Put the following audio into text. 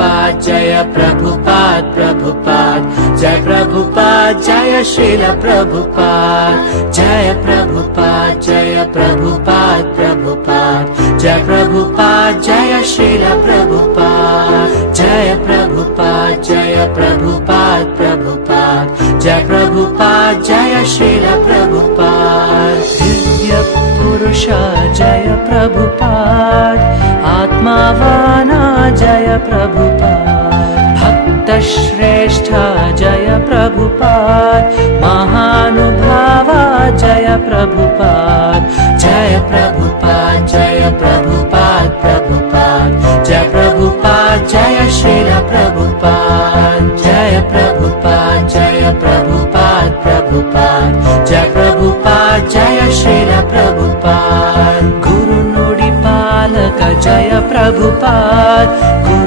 प्रभुपाद जय प्रभुपाद प्रभुपाद जय प्रभुपाद जय श्रील प्रभुपाद जय प्रभुपाद जय प्रभुपाद प्रभुपाद जय प्रभुपाद जय श्रील प्रभुपाद जय प्रभुपाद जय प्रभुपाद प्रभुपाद जय प्रभुपाद जय श्रील प्रभुपाद दिव्य पुरुष जय प्रभुपाद आत्मावाना जय प्रभुपाद भक्त श्रेष्ठ जय प्रभुपाद महानुभावा जय प्रभुपाद जय प्रभुपाद जय प्रभुपाद प्रभुपाद जय प्रभुपाद जय श्रील प्रभुपाद जय प्रभुपाद जय प्रभुपाद प्रभुपाद जय प्रभुपाद जय श्रील प्रभुपाद गुरु नुडी पालक जय प्रभुपाद